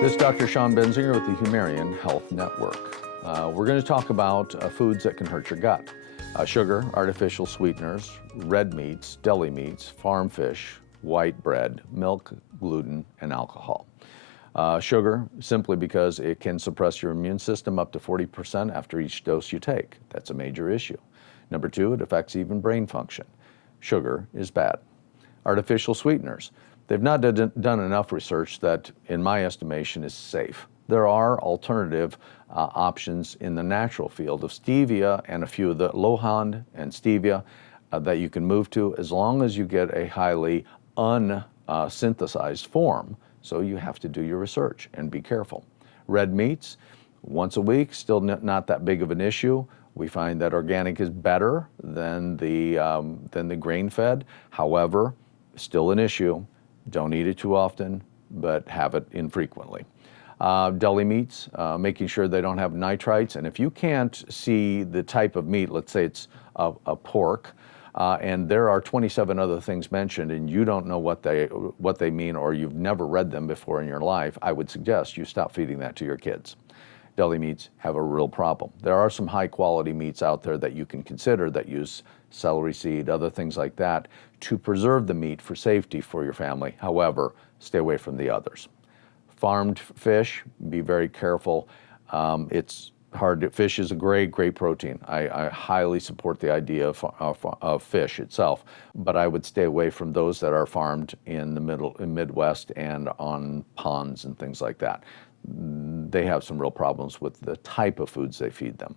This is Dr. Sean Benzinger with the Humarian Health Network. We're going to talk about foods that can hurt your gut. Sugar, artificial sweeteners, red meats, deli meats, farm fish, white bread, milk, gluten, and alcohol. Sugar, simply because it can suppress your immune system up to 40% after each dose you take. That's a major issue. Number two, it affects even brain function. Sugar is bad. Artificial sweeteners. They've not done enough research that, in my estimation, is safe. There are alternative options in the natural field of stevia and a few of the lohan and stevia that you can move to, as long as you get a highly unsynthesized form. So you have to do your research and be careful. Red meats, once a week, still not that big of an issue. We find that organic is better than the grain-fed. However, still an issue. Don't eat it too often, but have it infrequently. Deli meats, making sure they don't have nitrites. And if you can't see the type of meat, let's say it's a pork, and there are 27 other things mentioned, and you don't know what they mean, or you've never read them before in your life, I would suggest you stop feeding that to your kids. Deli meats have a real problem. There are some high quality meats out there that you can consider that use celery seed, other things like that, to preserve the meat for safety for your family. However, stay away from the others. Farmed fish, be very careful. It's hard. Fish is a great protein. I highly support the idea of fish itself, but I would stay away from those that are farmed in the Midwest and on ponds and things like that. They have some real problems with the type of foods they feed them.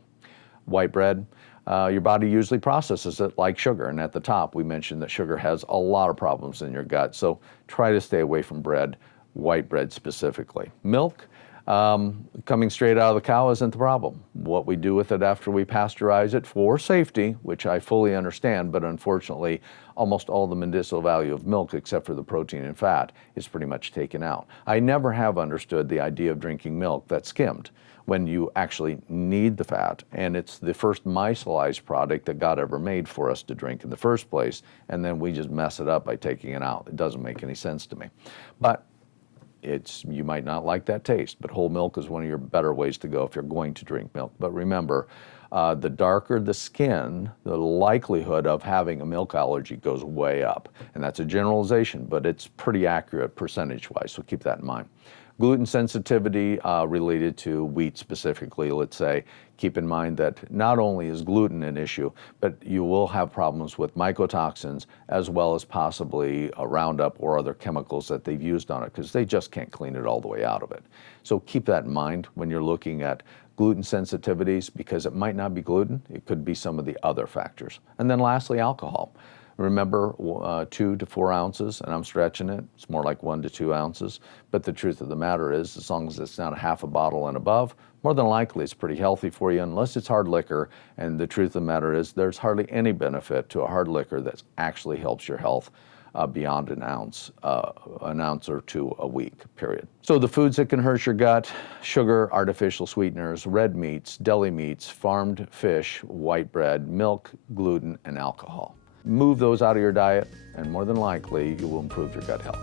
White bread, your body usually processes it like sugar, and at the top we mentioned that sugar has a lot of problems in your gut, so try to stay away from bread, white bread specifically. Milk, coming straight out of the cow isn't the problem. What we do with it after we pasteurize it for safety, which I fully understand, but unfortunately almost all the medicinal value of milk, except for the protein and fat, is pretty much taken out. I never have understood the idea of drinking milk that's skimmed when you actually need the fat, and it's the first micellized product that God ever made for us to drink in the first place, and then we just mess it up by taking it out. It doesn't make any sense to me. But you might not like that taste, but whole milk is one of your better ways to go if you're going to drink milk. But remember, the darker the skin, the likelihood of having a milk allergy goes way up. And that's a generalization, but it's pretty accurate percentage-wise, so keep that in mind. Gluten sensitivity related to wheat specifically, let's say, keep in mind that not only is gluten an issue, but you will have problems with mycotoxins as well as possibly a Roundup or other chemicals that they've used on it, because they just can't clean it all the way out of it. So keep that in mind when you're looking at gluten sensitivities, because it might not be gluten, it could be some of the other factors. And then lastly, alcohol. Remember, 2 to 4 ounces, and I'm stretching it, it's more like 1 to 2 ounces, but the truth of the matter is, as long as it's not a half a bottle and above, more than likely it's pretty healthy for you, unless it's hard liquor, and the truth of the matter is, there's hardly any benefit to a hard liquor that actually helps your health beyond an ounce or two a week, period. So the foods that can hurt your gut: sugar, artificial sweeteners, red meats, deli meats, farmed fish, white bread, milk, gluten, and alcohol. Move those out of your diet, and more than likely, you will improve your gut health.